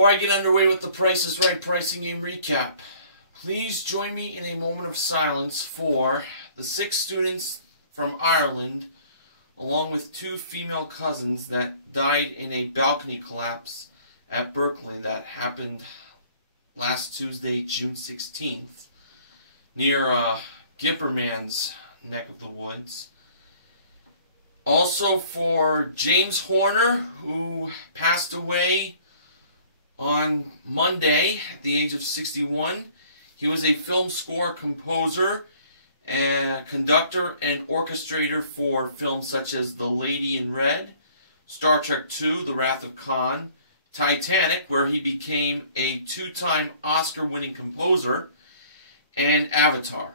Before I get underway with the Price is Right pricing game recap, please join me in a moment of silence for the 6 students from Ireland, along with 2 female cousins that died in a balcony collapse at Berkeley that happened last Tuesday, June 16th, near Gimperman's neck of the woods. Also for James Horner, who passed away on Monday at the age of 61. He was a film score composer and conductor and orchestrator for films such as The Lady in Red, Star Trek II, The Wrath of Khan, Titanic, where he became a 2-time Oscar-winning composer, and Avatar.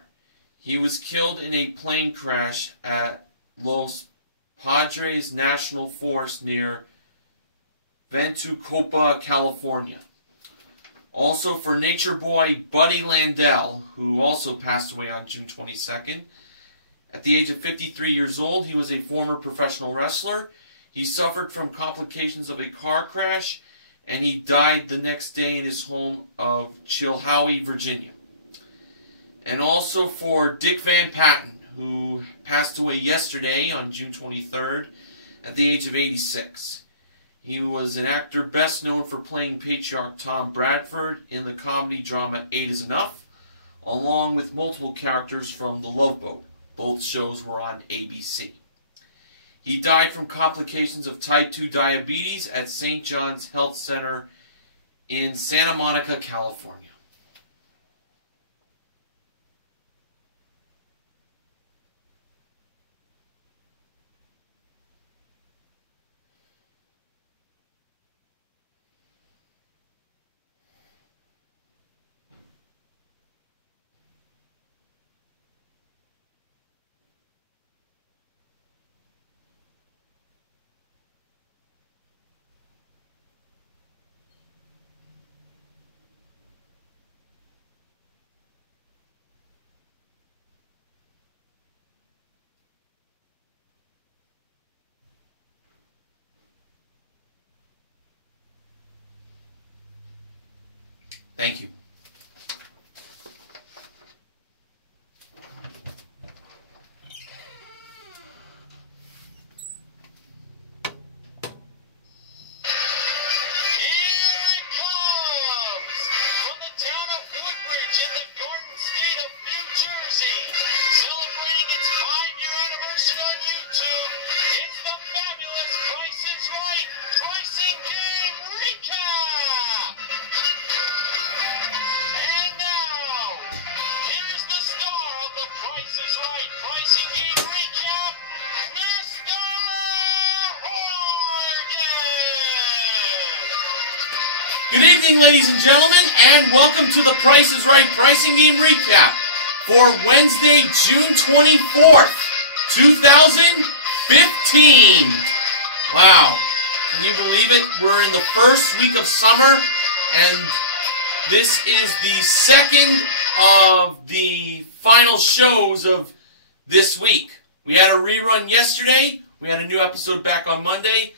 He was killed in a plane crash at Los Padres National Forest near Ventucopa, California. Also for Nature Boy Buddy Landell, who also passed away on June 22nd. At the age of 53 years old, he was a former professional wrestler. He suffered from complications of a car crash, and he died the next day in his home of Chilhowie, Virginia. And also for Dick Van Patten, who passed away yesterday on June 23rd at the age of 86. He was an actor best known for playing patriarch Tom Bradford in the comedy drama 8 is Enough, along with multiple characters from The Love Boat. Both shows were on ABC. He died from complications of type 2 diabetes at St. John's Health Center in Santa Monica, California. Thank you. Good evening, ladies and gentlemen, and welcome to the Price is Right pricing game recap for Wednesday, June 24th, 2015. Wow, can you believe it? We're in the first week of summer, and this is the second of the final shows of this week. We had a rerun yesterday. We had a new episode back on Monday.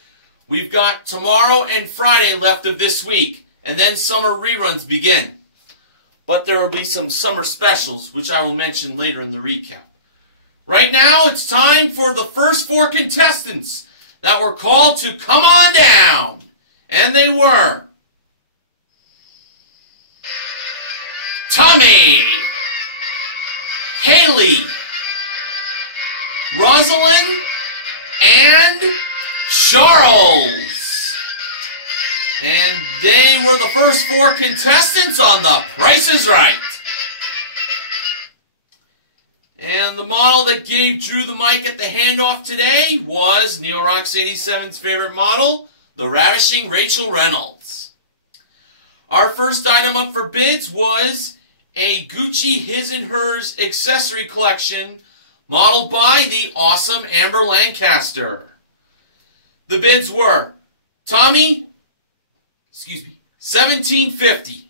We've got tomorrow and Friday left of this week, and then summer reruns begin. But there will be some summer specials, which I will mention later in the recap. Right now, it's time for the first 4 contestants that were called to come on down. And they were Tommy, Haley, Rosalind, and Charles. And they were the first 4 contestants on The Price is Right. And the model that gave Drew the mic at the handoff today was Neil Rock's 87's favorite model, the ravishing Rachel Reynolds. Our first item up for bids was a Gucci His and Hers accessory collection modeled by the awesome Amber Lancaster. The bids were Tommy, $1,750.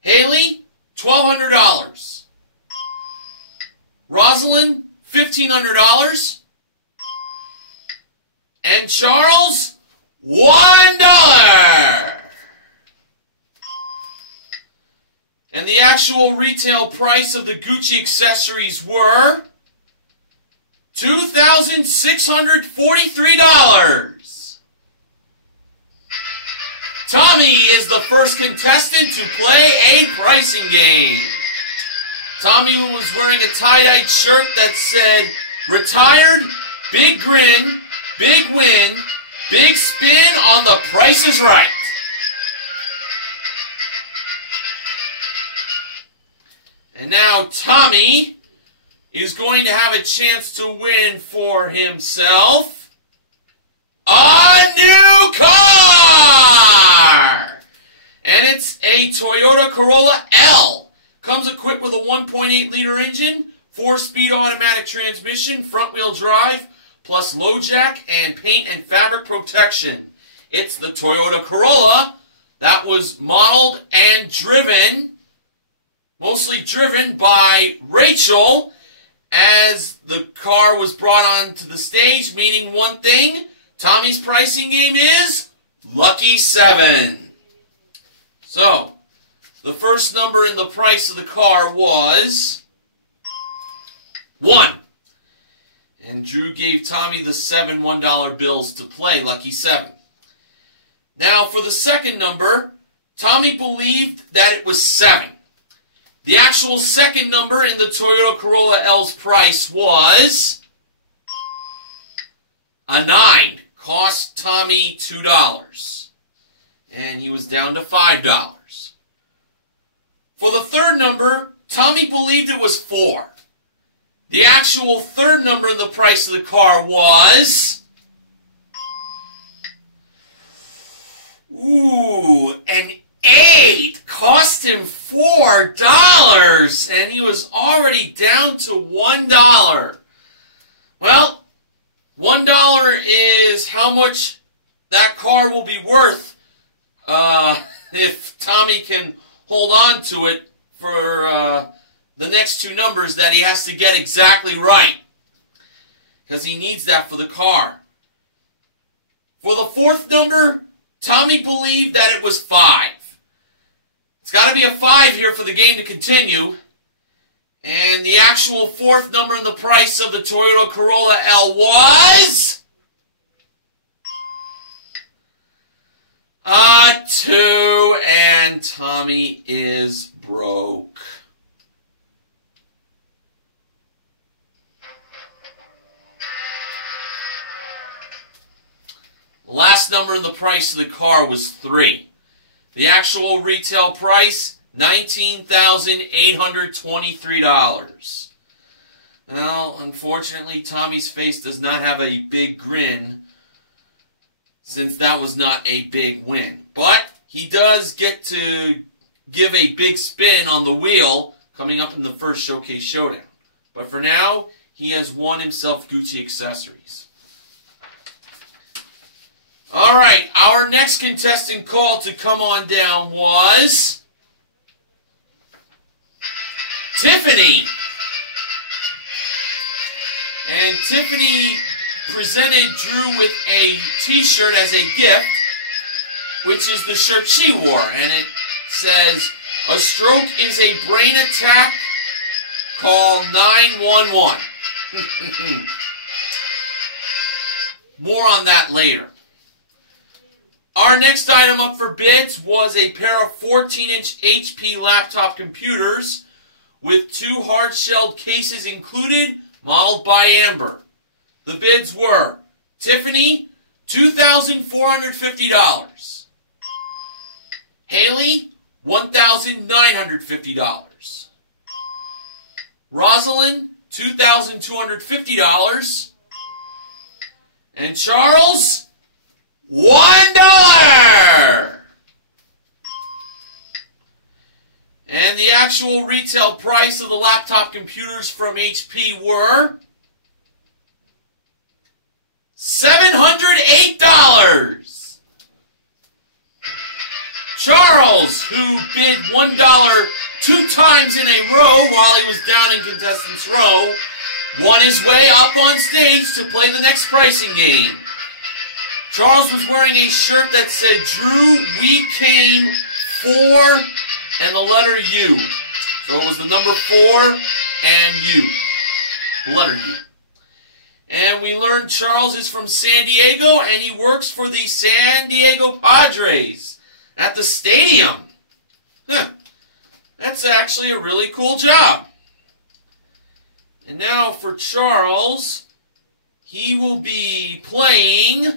Haley, $1,200. Rosalind, $1,500. And Charles, $1. And the actual retail price of the Gucci accessories were $2,643. Tommy is the first contestant to play a pricing game. Tommy was wearing a tie-dyed shirt that said, "Retired, big grin, big win, big spin on The Price is Right." And now Tommy is going to have a chance to win for himself a new car! And it's a Toyota Corolla L. Comes equipped with a 1.8-liter engine, 4-speed automatic transmission, front-wheel drive, plus low jack and paint and fabric protection. It's the Toyota Corolla that was modeled and driven, mostly driven by Rachel, as the car was brought onto the stage, meaning one thing: Tommy's pricing game is Lucky 7. So, the first number in the price of the car was 1. And Drew gave Tommy the 7 $1 bills to play Lucky 7. Now, for the second number, Tommy believed that it was 7. The actual second number in the Toyota Corolla L's price was a 9. Cost Tommy $2. And he was down to $5. For the third number, Tommy believed it was 4. The actual third number in the price of the car was an 8. Cost him $4, and he was already down to $1. Well, $1 is how much that car will be worth if Tommy can hold on to it for the next two numbers that he has to get exactly right, because he needs that for the car. For the fourth number, Tommy believed that it was 5. It's got to be a 5 here for the game to continue. And the actual fourth number in the price of the Toyota Corolla L was a 2, and Tommy is broke. The last number in the price of the car was 3. The actual retail price, $19,823. Well, unfortunately, Tommy's face does not have a big grin, since that was not a big win. But he does get to give a big spin on the wheel coming up in the first Showcase Showdown. But for now, he has won himself Gucci accessories. Alright, our next contestant called to come on down was Tiffany. And Tiffany presented Drew with a t-shirt as a gift, which is the shirt she wore. And it says, "A stroke is a brain attack, call 911. More on that later. Our next item up for bids was a pair of 14-inch HP laptop computers with 2 hard-shelled cases included, modeled by Amber. The bids were Tiffany, $2,450. Haley, $1,950. Rosalind, $2,250. And Charles, $1. And the actual retail price of the laptop computers from HP were $708. Charles, who bid $1 2 times in a row while he was down in Contestants Row, won his way up on stage to play the next pricing game. Charles was wearing a shirt that said, "Drew, we came for," and the letter U. So it was the number 4 and U. The letter U. And we learned Charles is from San Diego, and he works for the San Diego Padres at the stadium. Huh. That's actually a really cool job. And now for Charles, he will be playing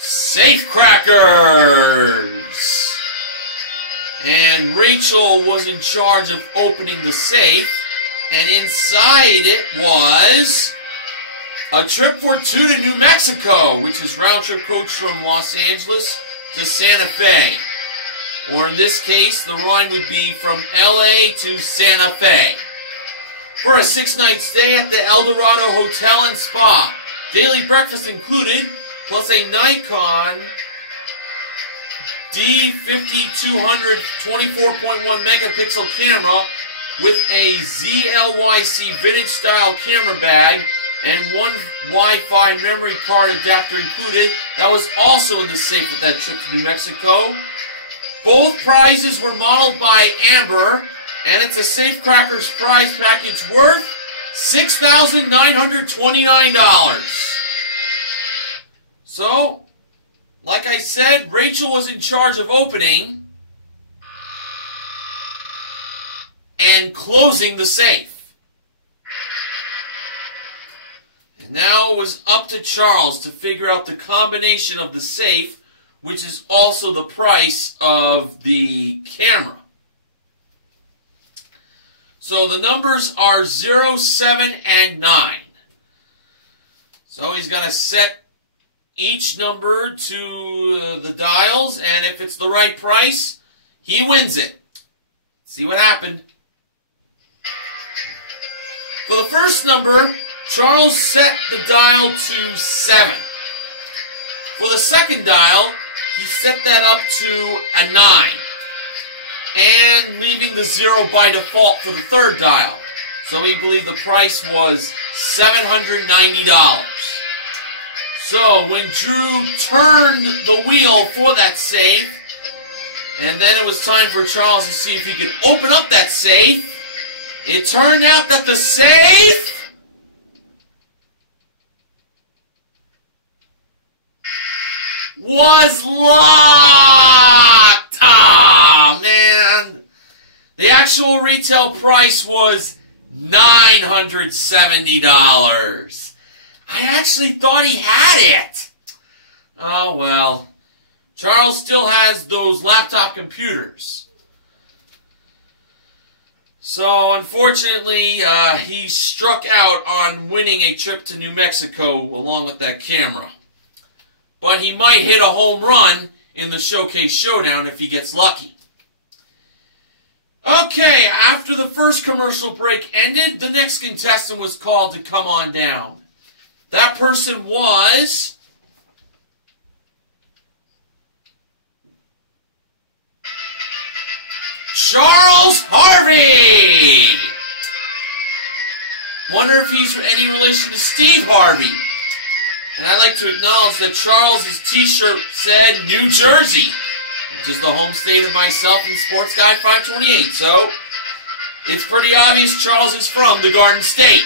Safecrackers. And Rachel was in charge of opening the safe, and inside it was a trip for 2 to New Mexico, which is round-trip coach from Los Angeles to Santa Fe. Or in this case, the rhyme would be from LA to Santa Fe. For a 6-night stay at the El Dorado Hotel and Spa. Daily breakfast included, plus a Nikon D5200 24.1 megapixel camera with a ZLYC vintage style camera bag and one Wi-Fi memory card adapter included. That was also in the safe with that trip to New Mexico. Both prizes were modeled by Amber, and it's a Safecrackers prize package worth $6,929. So, like I said, Rachel was in charge of opening and closing the safe. And now it was up to Charles to figure out the combination of the safe, which is also the price of the camera. So the numbers are 0, 7, and 9. So he's going to set each number to the dials, and if it's the right price, he wins it. See what happened. For the first number, Charles set the dial to 7. For the second dial, he set that up to a 9. And leaving the 0 by default for the third dial. So we believe the price was $790. So when Drew turned the wheel for that safe, and then it was time for Charles to see if he could open up that safe, it turned out that the safe was locked! Ah, man. The actual retail price was $970. I actually thought he had it. Oh, well. Charles still has those laptop computers. So, unfortunately, he struck out on winning a trip to New Mexico along with that camera. But he might hit a home run in the Showcase Showdown if he gets lucky. Okay, after the first commercial break ended, the next contestant was called to come on down. That person was Charles Harvey! Wonder if he's any relation to Steve Harvey. And I'd like to acknowledge that Charles's t-shirt said New Jersey, which is the home state of myself and Sports Guy 528. So, it's pretty obvious Charles is from the Garden State.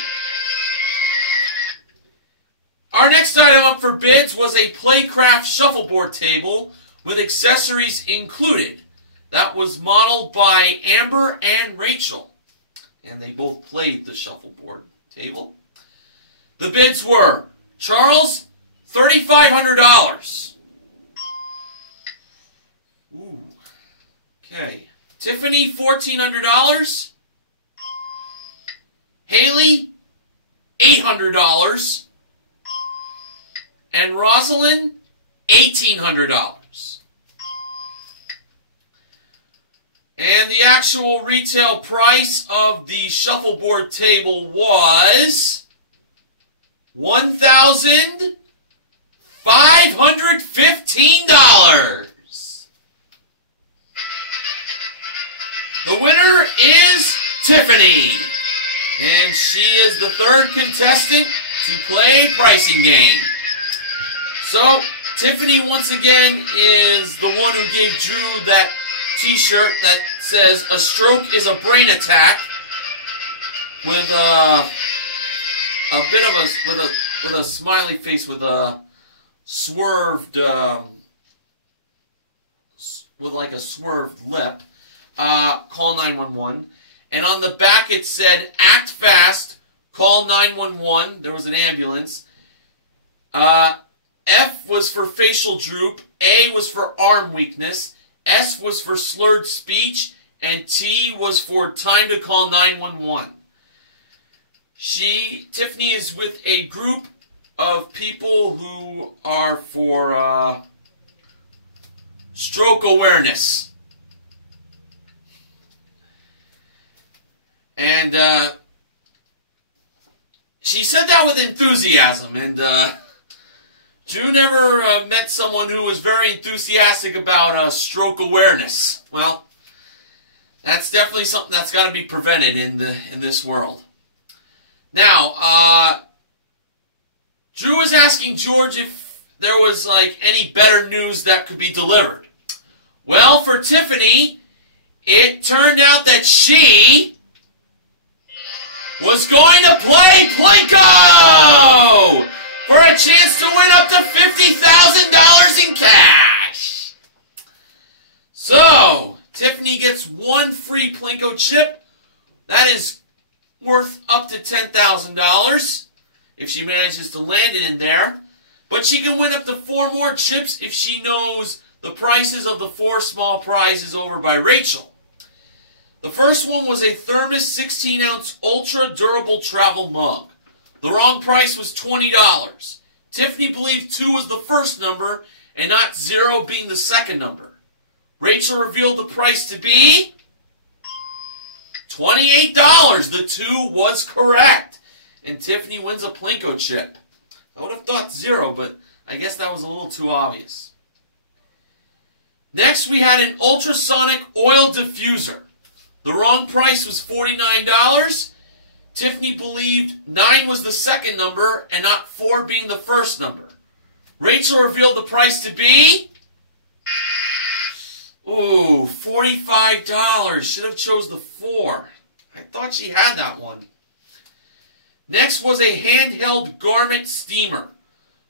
Our next item up for bids was a Playcraft shuffleboard table with accessories included. That was modeled by Amber and Rachel. And they both played the shuffleboard table. The bids were Charles, $3,500. Ooh. Okay. Tiffany, $1,400. Haley, $800. And Rosalind, $1,800. And the actual retail price of the shuffleboard table was $1,515. The winner is Tiffany. And she is the third contestant to play a pricing game. So, Tiffany once again is the one who gave Drew that t-shirt that says a stroke is a brain attack with a bit of a smiley face with a swerved with like a swerved lip. Call 911. And on the back it said, act fast, call 911. There was an ambulance. F was for facial droop. A was for arm weakness. S was for slurred speech. And T was for time to call 911. Tiffany is with a group of people who are for stroke awareness. And she said that with enthusiasm. And Drew never met someone who was very enthusiastic about stroke awareness. Well, that's definitely something that's got to be prevented in this world. Now, Drew was asking George if there was like any better news that could be delivered. Well, for Tiffany, it turned out that she was going to play Plinko for a chance to win up to $50,000 in cash. So, Tiffany gets one free Plinko chip. That is worth up to $10,000 if she manages to land it in there. But she can win up to 4 more chips if she knows the prices of the 4 small prizes over by Rachel. The first one was a Thermos 16-ounce ultra durable travel mug. The wrong price was $20. Tiffany believed 2 was the first number and not 0 being the second number. Rachel revealed the price to be $28. The 2 was correct. And Tiffany wins a Plinko chip. I would have thought 0, but I guess that was a little too obvious. Next, we had an ultrasonic oil diffuser. The wrong price was $49. Tiffany believed 9 was the second number and not 4 being the first number. Rachel revealed the price to be $45. Should have chose the 4. I thought she had that one. Next was a handheld garment steamer.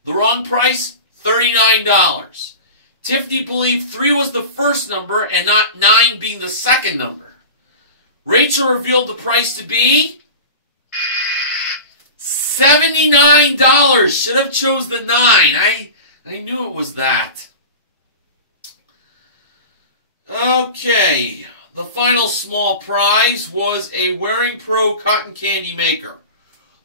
The wrong price, $39. Tiffany believed 3 was the first number and not 9 being the second number. Rachel revealed the price to be $79. Should have chose the 9. I knew it was that. Okay. The final small prize was a Wearing Pro cotton candy maker.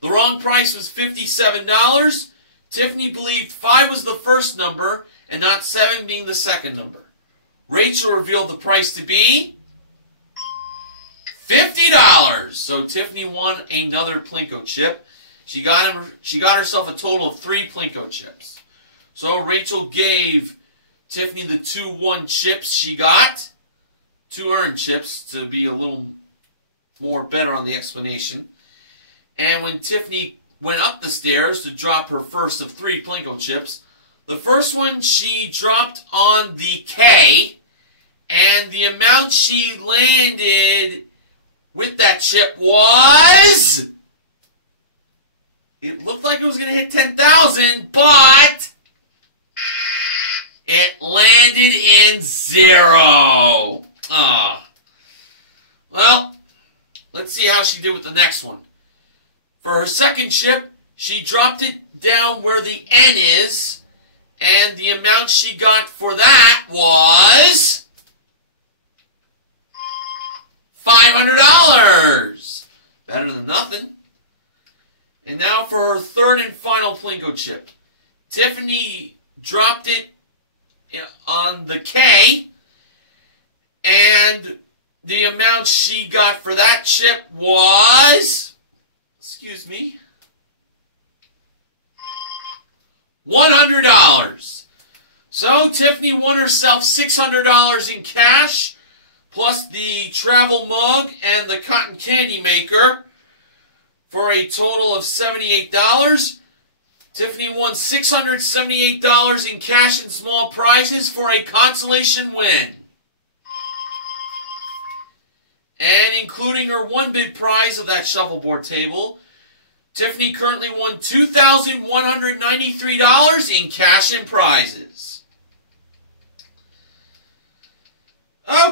The wrong price was $57. Tiffany believed 5 was the first number and not 7 being the second number. Rachel revealed the price to be $50. So Tiffany won another Plinko chip. She got herself a total of 3 Plinko chips. So Rachel gave Tiffany the 2 chips she got. 2 earned chips to be a little more better on the explanation. And when Tiffany went up the stairs to drop her first of 3 Plinko chips, the first one she dropped on the K, and the amount she landed with that chip was... It looked like it was going to hit 10,000, but it landed in 0. Well, let's see how she did with the next one. For her second chip, she dropped it down where the N is, and the amount she got for that was $500. Better than nothing. And now for her third and final Plinko chip. Tiffany dropped it on the K, and the amount she got for that chip was... Excuse me. $100. So Tiffany won herself $600 in cash, plus the travel mug and the cotton candy maker, for a total of $78. Tiffany won $678 in cash and small prizes for a consolation win. And including her one bid prize of that shuffleboard table, Tiffany currently won $2,193 in cash and prizes.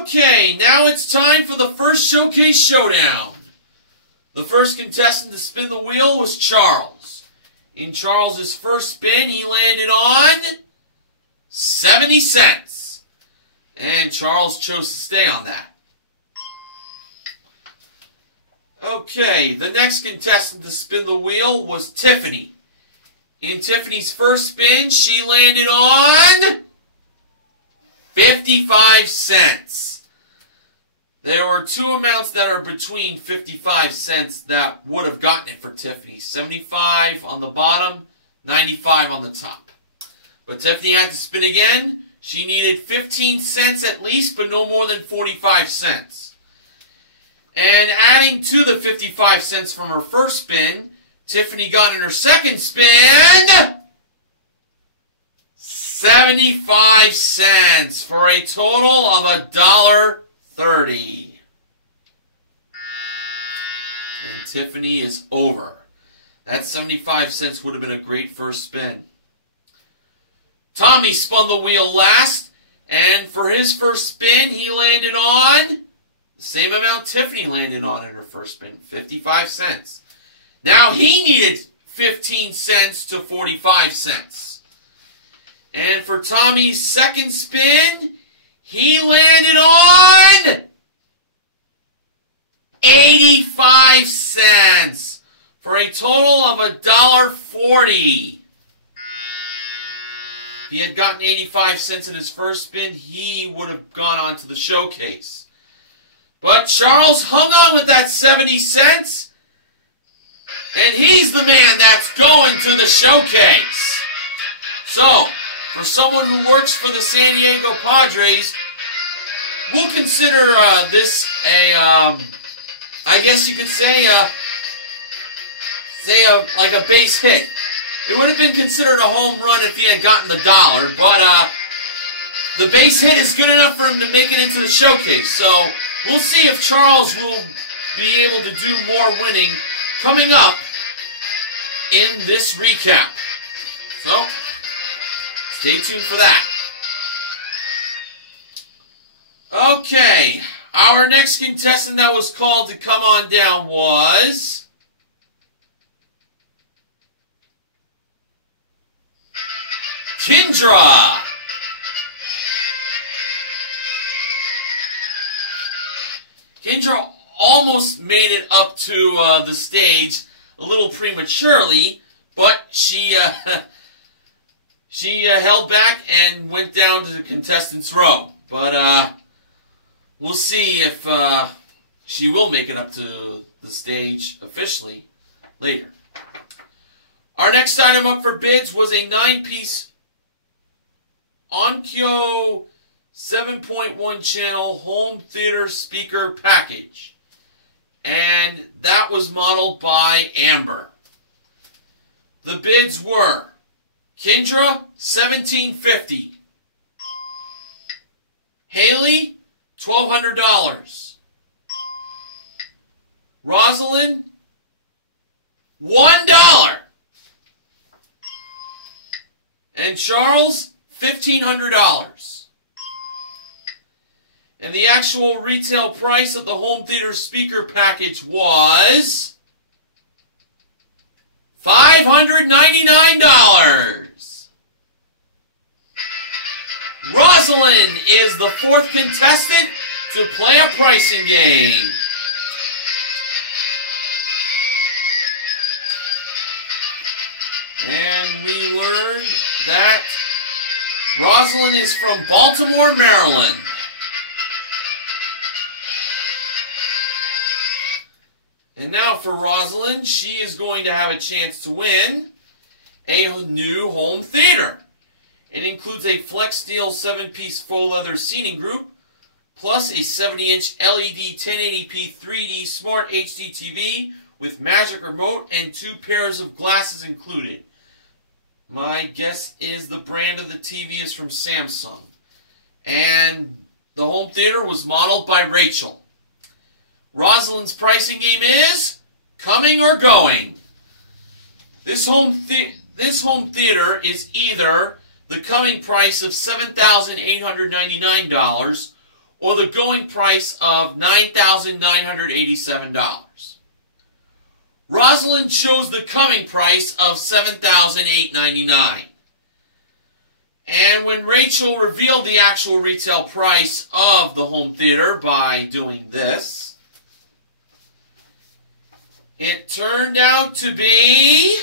Okay, now it's time for the first showcase showdown. The first contestant to spin the wheel was Charles. In Charles's first spin, he landed on 70 cents. And Charles chose to stay on that. Okay, the next contestant to spin the wheel was Tiffany. In Tiffany's first spin, she landed on 55 cents. There were two amounts that are between 55 cents that would have gotten it for Tiffany. 75 on the bottom, 95 on the top. But Tiffany had to spin again. She needed 15 cents at least, but no more than 45 cents. And adding to the 55 cents from her first spin, Tiffany got in her second spin 75 cents for a total of $1.30. And Tiffany is over. That 75 cents would have been a great first spin. Tommy spun the wheel last, and for his first spin, he landed on the same amount Tiffany landed on in her first spin, 55 cents. Now he needed 15 cents to 45 cents. And for Tommy's second spin, he landed on 85 cents for a total of $1.40. If he had gotten 85 cents in his first spin, he would have gone on to the showcase. But Charles hung on with that 70 cents, and he's the man that's going to the showcase. So, for someone who works for the San Diego Padres, we'll consider this a, I guess you could say like a base hit. It would have been considered a home run if he had gotten the dollar, but the base hit is good enough for him to make it into the showcase. So we'll see if Charles will be able to do more winning coming up in this recap. So stay tuned for that. Okay, our next contestant that was called to come on down was Kendra. Kendra almost made it up to the stage a little prematurely, but she held back and went down to the contestants' row. But we'll see if she will make it up to the stage officially later. Our next item up for bids was a 9-piece Onkyo 7.1 channel home theater speaker package. And that was modeled by Amber. The bids were Kendra, $1,750. Haley, $1,200. Rosalind, $1. And Charles, $1,500. And the actual retail price of the home theater speaker package was $599. Rosalind is the fourth contestant to play a pricing game. And we learned that Rosalind is from Baltimore, Maryland. And now for Rosalind, she is going to have a chance to win a new home theater. It includes a Flex Steel 7-piece faux leather seating group, plus a 70-inch LED 1080p 3D Smart HD TV with Magic Remote and 2 pairs of glasses included. My guess is the brand of the TV is from Samsung. And the home theater was modeled by Rachel. Rosalind's pricing game is coming or going. This home theater is either the coming price of $7,899 or the going price of $9,987. Rosalind chose the coming price of $7,899. And when Rachel revealed the actual retail price of the home theater by doing this, it turned out to be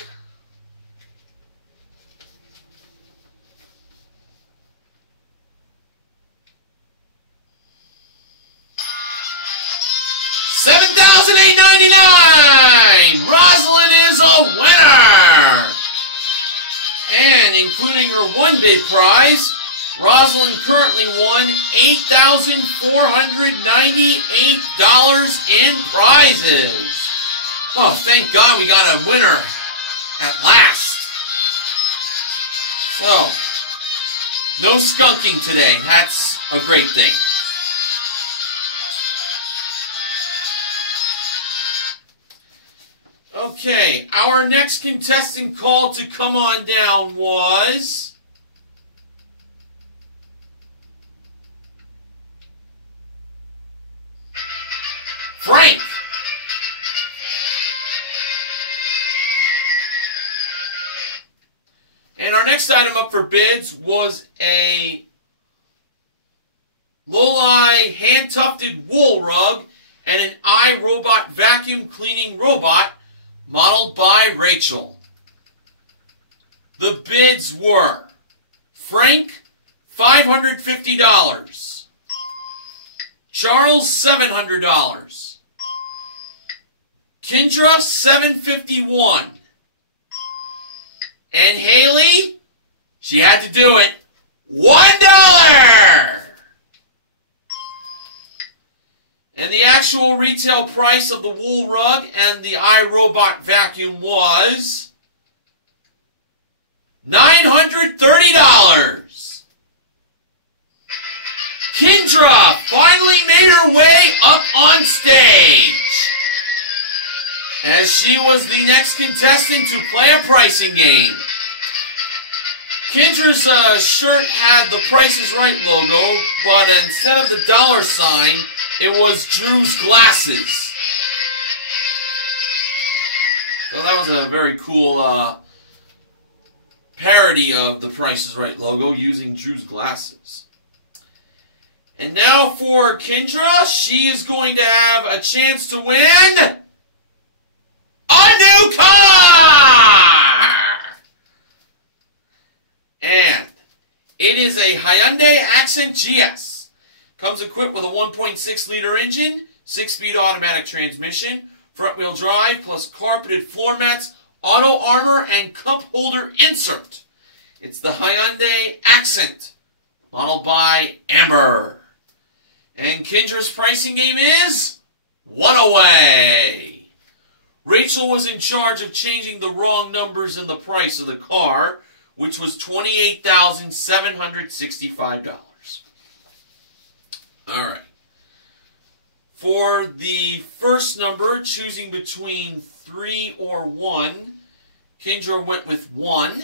$7,899! Rosalind is a winner! And including her one bid prize, Rosalind currently won $8,498 in prizes. Oh, thank God we got a winner at last. So, no skunking today. That's a great thing. Okay, our next contestant called to come on down was Frank. And our next item up for bids was a Loli hand-tufted wool rug and an iRobot vacuum cleaning robot modeled by Rachel. The bids were Frank, $550. Charles, $700. Kendra, $751. And Haley, she had to do it, $1! And the actual retail price of the wool rug and the iRobot vacuum was $930. Kendra finally made her way up on stage, as she was the next contestant to play a pricing game. Kendra's shirt had the Price is Right logo, but instead of the dollar sign, it was Drew's glasses. So that was a very cool parody of the Price is Right logo using Drew's glasses. And now for Kendra, she is going to have a chance to win a new car! And it is a Hyundai Accent GS. Comes equipped with a 1.6-liter engine, 6-speed automatic transmission, front-wheel drive, plus carpeted floor mats, auto armor, and cup holder insert. It's the Hyundai Accent, modeled by Amber. And Kendra's pricing game is one away. Rachel was in charge of changing the wrong numbers in the price of the car, which was $28,765. All right. For the first number, choosing between 3 or 1, Kendra went with 1.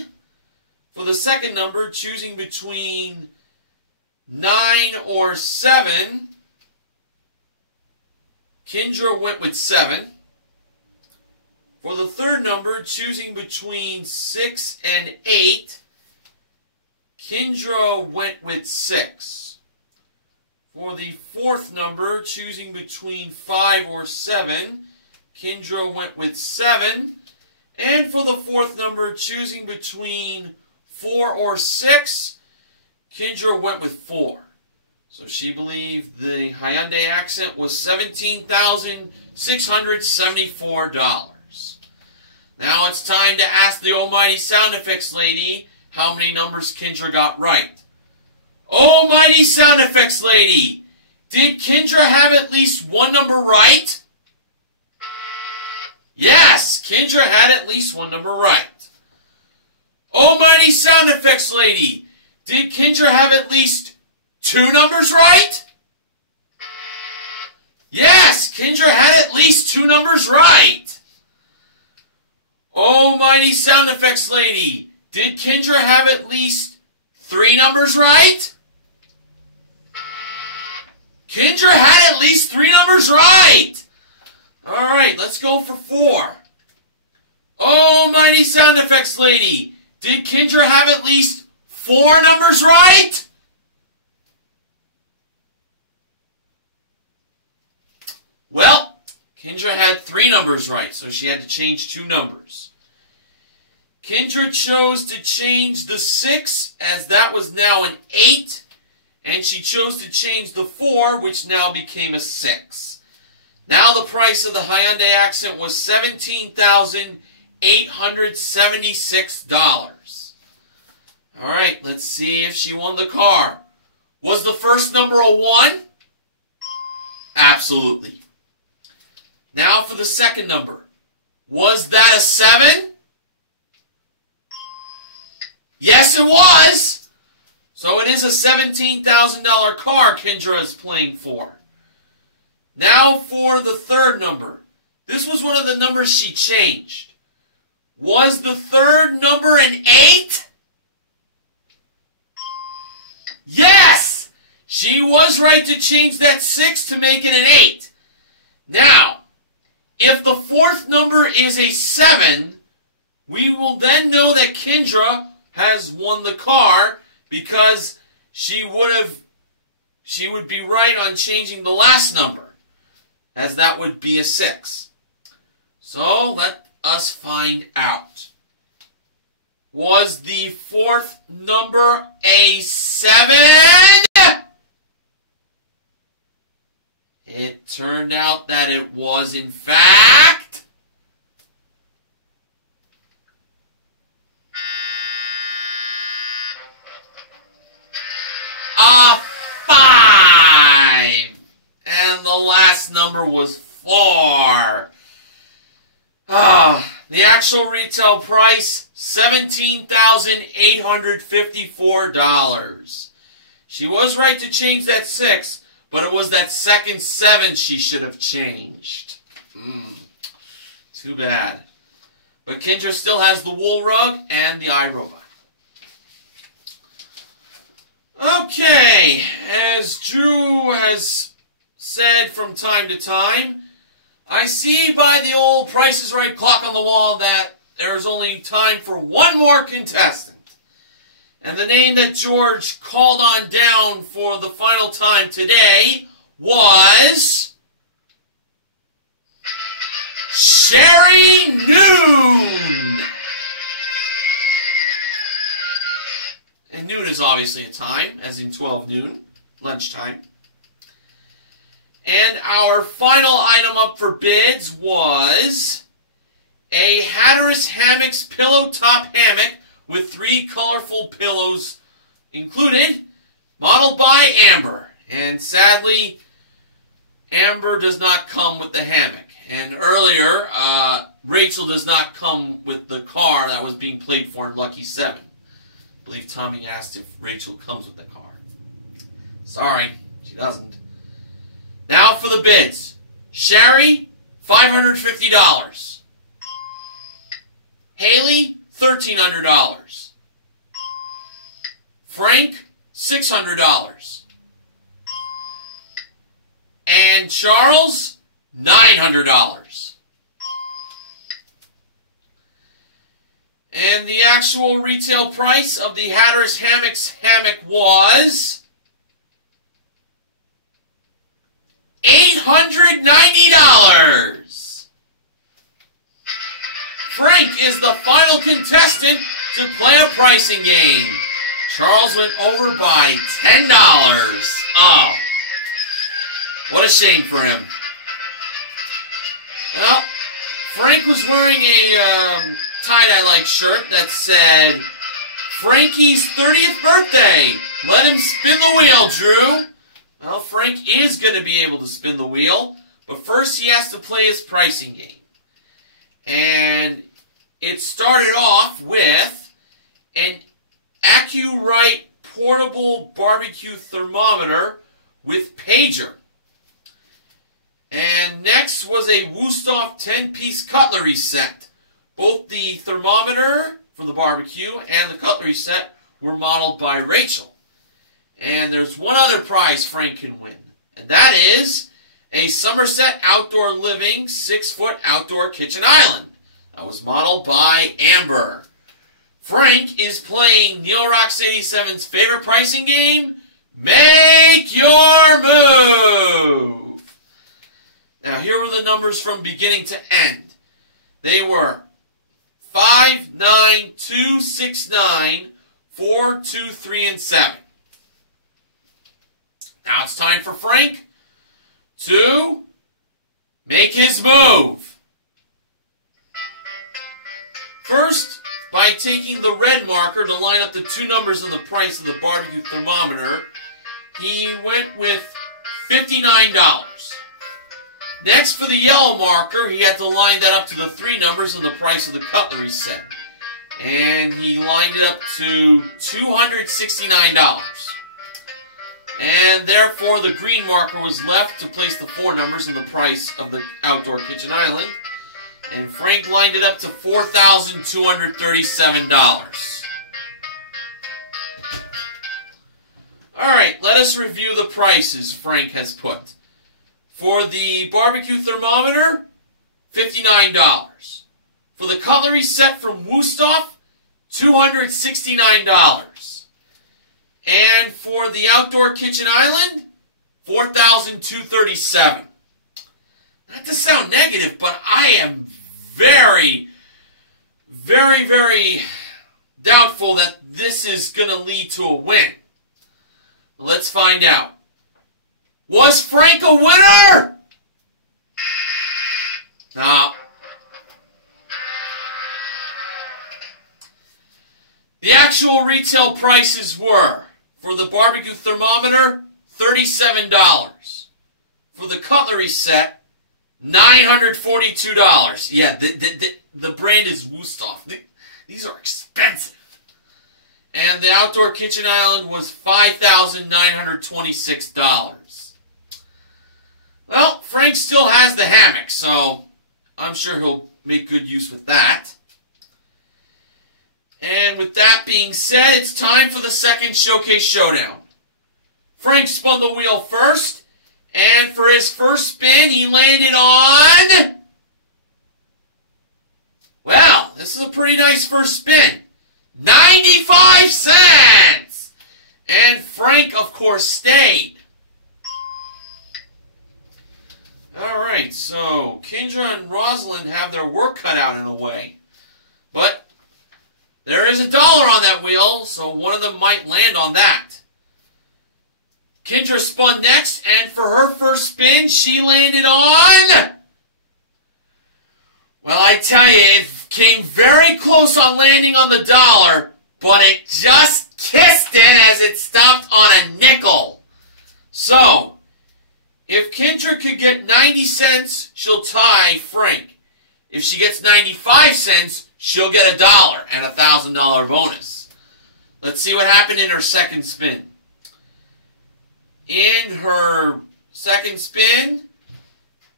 For the second number, choosing between 9 or 7, Kendra went with 7. For the third number, choosing between 6 and 8, Kendra went with 6. For the fourth number, choosing between 5 or 7, Kendra went with 7. And for the fourth number, choosing between 4 or 6, Kendra went with 4. So she believed the Hyundai Accent was $17,674. Now it's time to ask the almighty sound effects lady how many numbers Kendra got right. Almighty sound effects lady, did Kendra have at least one number right? Yes, Kendra had at least one number right. Almighty sound effects lady, did Kendra have at least 2 numbers right? Yes, Kendra had at least 2 numbers right. Oh, mighty sound effects lady, did Kendra have at least 3 numbers right? Kendra had at least 3 numbers right. All right, let's go for 4. Oh, mighty sound effects lady, did Kendra have at least 4 numbers right? Well, Kendra had 3 numbers right, so she had to change 2 numbers. Kendra chose to change the 6, as that was now an 8, and she chose to change the 4, which now became a 6. Now the price of the Hyundai Accent was $17,876. All right, let's see if she won the car. Was the first number a 1? Absolutely. Now for the second number. Was that a 7? Yes, it was. So it is a $17,000 car Kendra is playing for. Now for the third number. This was one of the numbers she changed. Was the third number an 8? Yes! She was right to change that 6 to make it an 8. Now, if the fourth number is a 7, we will then know that Kendra has won the car because she would be right on changing the last number, as that would be a 6. So let us find out. Was the fourth number a 7? It turned out that it was, in fact, a 5. And the last number was 4. The actual retail price, $17,854. She was right to change that 6, but it was that second 7 she should have changed. Too bad. But Kendra still has the wool rug and the iRobot. Okay, as Drew has said from time to time, I see by the old Price is Right clock on the wall that there's only time for one more contestant. And the name that George called on down for the final time today was Sherry Noon. And noon is obviously a time, as in 12 noon, lunchtime. And our final item up for bids was a Hatteras Hammocks pillow top hammock with 3 colorful pillows included, modeled by Amber. And sadly, Amber does not come with the hammock. And earlier, Rachel does not come with the car that was being played for in Lucky 7. I believe Tommy asked if Rachel comes with the car. Sorry, she doesn't. Now for the bids. Sherry, $550. Haley, $1,300. Frank, $600. And Charles, $900. And the actual retail price of the Hatteras Hammocks hammock was $890. Frank is the final contestant to play a pricing game. Charles went over by $10. Oh, what a shame for him. Well, Frank was wearing a tie-dye-like shirt that said, Frankie's 30th birthday. Let him spin the wheel, Drew. Well, Frank is going to be able to spin the wheel, but first he has to play his pricing game. And it started off with an AccuRite portable barbecue thermometer with pager. And next was a Wusthof 10-piece cutlery set. Both the thermometer for the barbecue and the cutlery set were modeled by Rachel. And there's one other prize Frank can win, and that is a Somerset Outdoor Living 6-foot outdoor kitchen island. That was modeled by Amber. Frank is playing Neil Rocks 87's favorite pricing game, Make Your Move. Now here were the numbers from beginning to end. They were 5, 9, 2, 6, 9, 4, 2, 3, and 7. Now it's time for Frank to make his move. First, by taking the red marker to line up the two numbers in the price of the barbecue thermometer, he went with $59. Next, for the yellow marker, he had to line that up to the three numbers in the price of the cutlery set. And he lined it up to $269. And therefore, the green marker was left to place the four numbers in the price of the outdoor kitchen island. And Frank lined it up to $4,237. Alright, let us review the prices Frank has put. For the barbecue thermometer, $59. For the cutlery set from Wusthof, $269. And for the outdoor kitchen island, $4,237. Not to sound negative, but I am very, very, very doubtful that this is going to lead to a win. Let's find out. Was Frank a winner? No. The actual retail prices were, for the barbecue thermometer, $37. For the cutlery set, $942. Yeah, the brand is Wusthof. These are expensive. And the outdoor kitchen island was $5,926. Well, Frank still has the hammock, so I'm sure he'll make good use with that. And with that being said, it's time for the second Showcase Showdown. Frank spun the wheel first, and for his first spin, he landed on... Well, this is a pretty nice first spin. 95 cents! And Frank, of course, stayed. Alright, so Kendra and Rosalind have their work cut out in a way. But there is $1 on that wheel, so one of them might land on that. Kendra spun next, and for her first spin, she landed on... Well, I tell you, it came very close on landing on the $1, but it just kissed it as it stopped on a nickel. So, if Kendra could get 90 cents, she'll tie Frank. If she gets 95 cents, she'll get $1 and a $1,000 bonus. Let's see what happened in her second spin. In her second spin,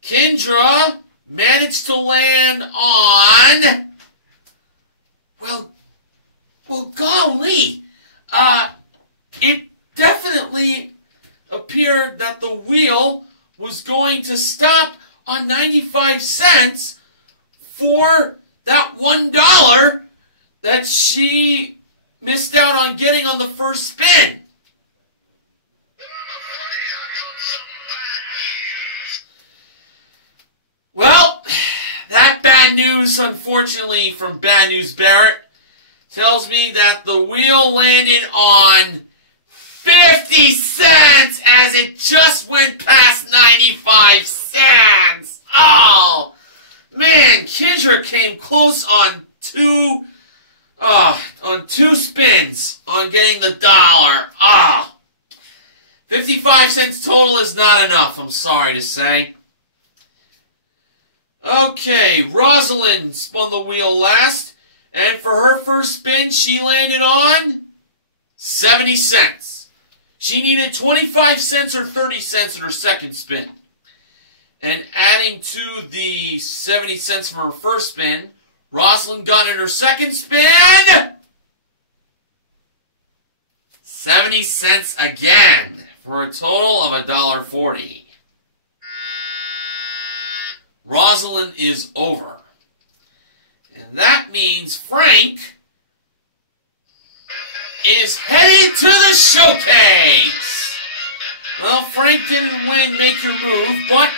Kendra managed to land on... Well, golly. It definitely appeared that the wheel was going to stop on 95 cents for that $1 that she missed out on getting on the first spin. Well, that bad news, unfortunately, from Bad News Barrett, tells me that the wheel landed on 50 cents as it just went past 95 cents. Oh, man, Kendra came close on two spins on getting the $1. 55 cents total is not enough, I'm sorry to say. Okay, Rosalind spun the wheel last, and for her first spin, she landed on 70 cents. She needed 25 cents or 30 cents in her second spin. And adding to the 70 cents from her first spin, Rosalind got in her second spin 70 cents again for a total of $1.40. Rosalind is over. And that means Frank is headed to the showcase. Well, Frank didn't win Make Your Move, but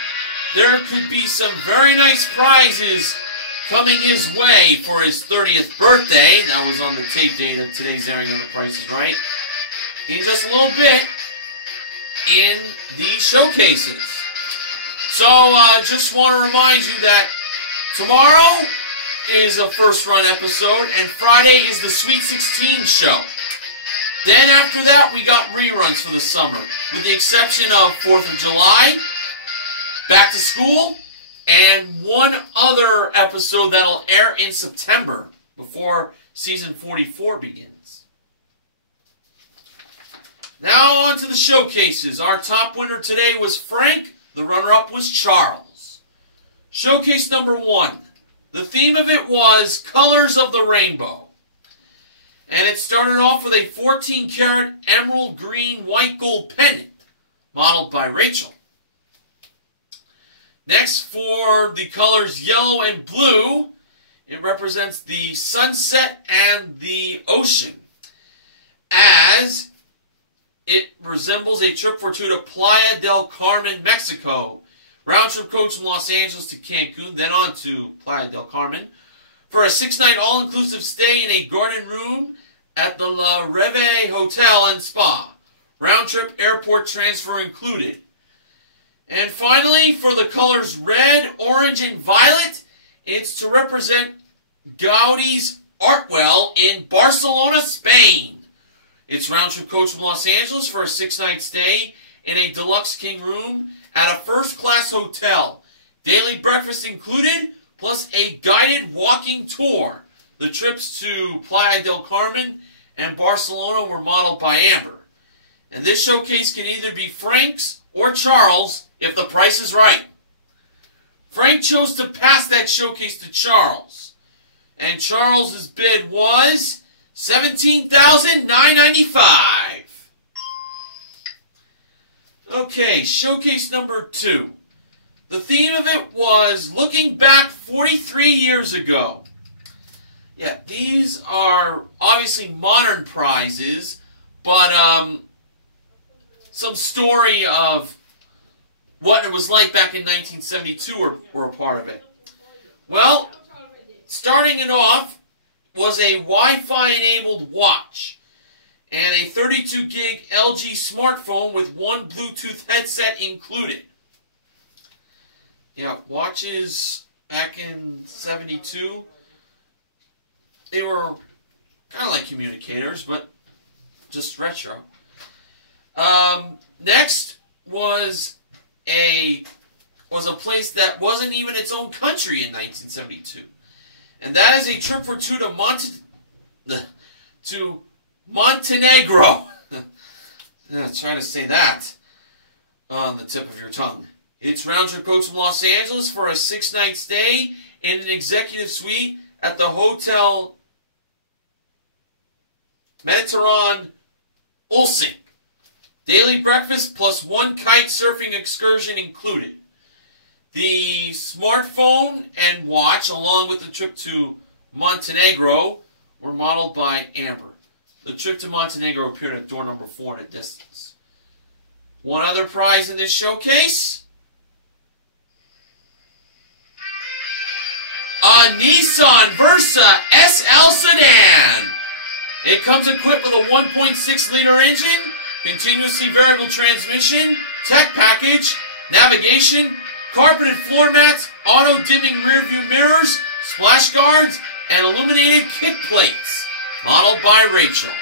there could be some very nice prizes coming his way for his 30th birthday. That was on the tape date of today's airing of The Price is Right. In just a little bit in the showcases. So, just want to remind you that tomorrow is a first run episode, and Friday is the Sweet 16 show. Then after that, we got reruns for the summer, with the exception of 4th of July, Back to School, and one other episode that'll air in September before season 44 begins. Now on to the showcases. Our top winner today was Frank. The runner-up was Charles. Showcase number 1. The theme of it was Colors of the Rainbow. And it started off with a 14-karat emerald green white gold pendant, modeled by Rachel. Next, for the colors yellow and blue, it represents the sunset and the ocean, as it resembles a trip for two to Playa del Carmen, Mexico. Round-trip coach from Los Angeles to Cancun, then on to Playa del Carmen, for a 6-night all-inclusive stay in a garden room at the La Reve Hotel and Spa. Round-trip airport transfer included. And finally, for the colors red, orange, and violet, it's to represent Gaudi's Artwell in Barcelona, Spain. It's round-trip coach from Los Angeles for a 6-night stay in a deluxe king room at a first-class hotel. Daily breakfast included, plus a guided walking tour. The trips to Playa del Carmen and Barcelona were modeled by Amber. And this showcase can either be Frank's or Charles if the price is right. Frank chose to pass that showcase to Charles. And Charles's bid was $17,995. Okay, showcase number 2. The theme of it was looking back 43 years ago. Yeah, these are obviously modern prizes, but some story of what it was like back in 1972 were a part of it. Well, starting it off was a Wi-Fi enabled watch and a 32 gig LG smartphone with one Bluetooth headset included. Yeah, watches back in 72, they were kind of like communicators, but just retro. Next was a place that wasn't even its own country in 1972. And that is a trip for two to Montenegro. Try to say that on the tip of your tongue. It's round-trip coach from Los Angeles for a 6-night stay in an executive suite at the Hotel Mediterranean Ulsing. Daily breakfast plus one kite surfing excursion included. The smartphone and watch, along with the trip to Montenegro, were modeled by Amber. The trip to Montenegro appeared at door number 4 at a distance. One other prize in this showcase: a Nissan Versa SL sedan. It comes equipped with a 1.6-liter engine, continuously variable transmission, tech package, navigation, carpeted floor mats, auto-dimming rear-view mirrors, splash guards, and illuminated kick plates, modeled by Rachel.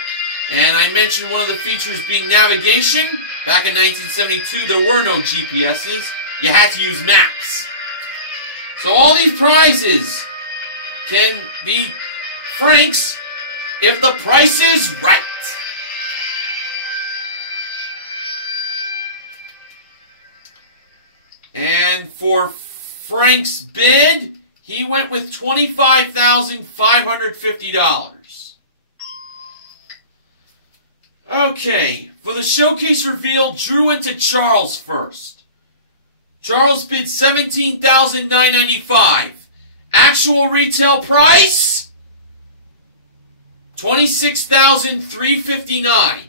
And I mentioned one of the features being navigation. Back in 1972, there were no GPSs. You had to use maps. So all these prizes can be Frank's if the price is right. And for Frank's bid, he went with $25,550. Okay, for the showcase reveal, Drew went to Charles first. Charles bid $17,995. Actual retail price, $26,359.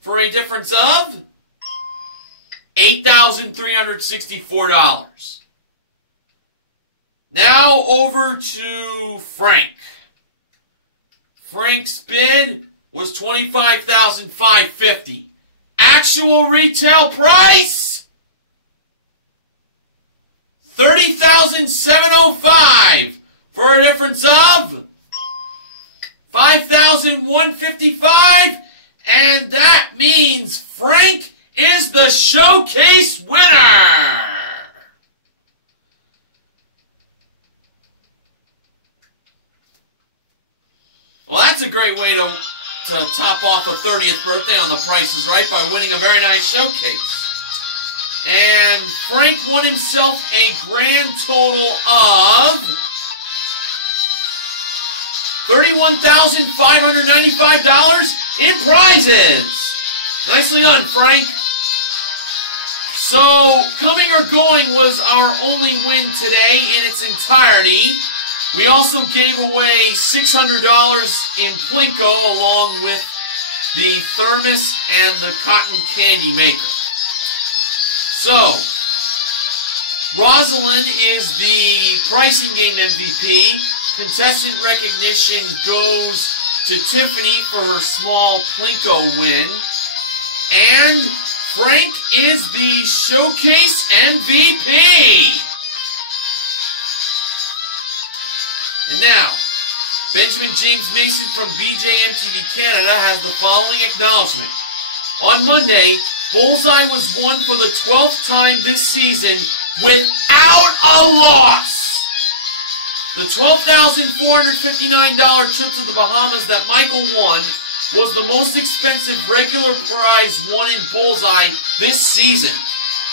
For a difference of $8,364. Now over to Frank. Frank's bid was $25,550. Actual retail price, $30,705. For a difference of $5,155. And that means Frank is the showcase winner. Well, that's a great way to top off a 30th birthday on The Price is Right by winning a very nice showcase. And Frank won himself a grand total of $31,595 in prizes. Nicely done, Frank. So, coming or going was our only win today in its entirety. We also gave away $600 in Plinko along with the thermos and the cotton candy maker. So, Rosalind is the pricing game MVP. Contestant recognition goes to Tiffany for her small Plinko win. And Frank is the showcase MVP. And now, Benjamin James Mason from BJMTV Canada has the following acknowledgement. On Monday, Bullseye was won for the 12th time this season without a loss. The $12,459 trip to the Bahamas that Michael won was the most expensive regular prize won in Bullseye this season,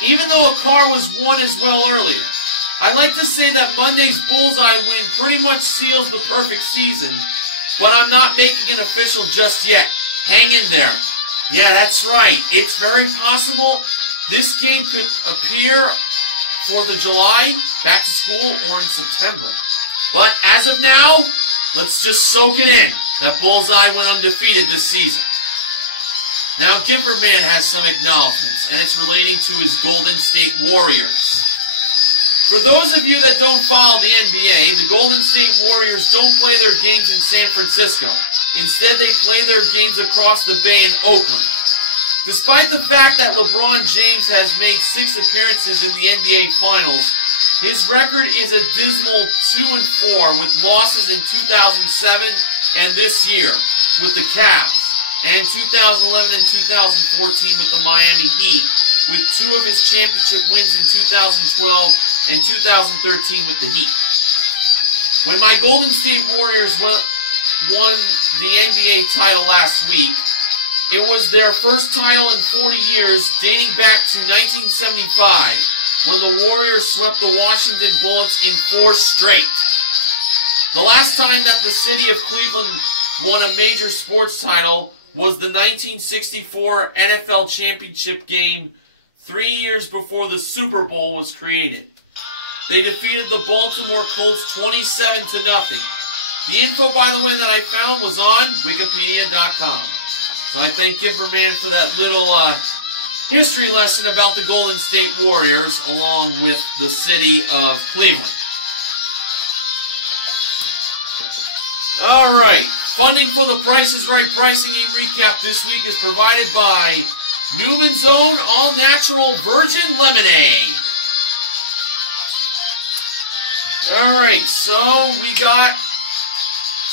even though a car was won as well earlier. I'd like to say that Monday's Bullseye win pretty much seals the perfect season, but I'm not making it official just yet. Hang in there. Yeah, that's right. It's very possible this game could appear 4th of July, back to school, or in September. But as of now, let's just soak it in that Bullseye went undefeated this season. Now, Gimperman has some acknowledgments, and it's relating to his Golden State Warriors. For those of you that don't follow the NBA, the Golden State Warriors don't play their games in San Francisco. Instead, they play their games across the bay in Oakland. Despite the fact that LeBron James has made 6 appearances in the NBA Finals, his record is a dismal 2-4 with losses in 2007 and this year with the Cavs, and 2011 and 2014 with the Miami Heat, with 2 of his championship wins in 2012 and 2013 with the Heat. When my Golden State Warriors won the NBA title last week, it was their first title in 40 years, dating back to 1975. When the Warriors swept the Washington Bullets in 4 straight. The last time that the city of Cleveland won a major sports title was the 1964 NFL Championship game 3 years before the Super Bowl was created. They defeated the Baltimore Colts 27-0. The info, by the way, that I found was on Wikipedia.com. So I thank Gimperman for that little history lesson about the Golden State Warriors along with the city of Cleveland. Alright, funding for the Price is Right pricing game recap this week is provided by Newman's Own All Natural Virgin Lemonade. Alright, so we got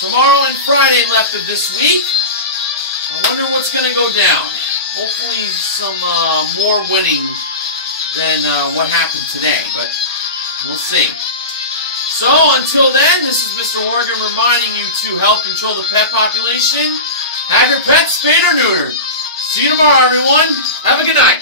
tomorrow and Friday left of this week. I wonder what's going to go down. Hopefully some more winning than what happened today, but we'll see. So, until then, this is Mr. Oregon reminding you to help control the pet population. Have your pets spayed or neutered. See you tomorrow, everyone. Have a good night.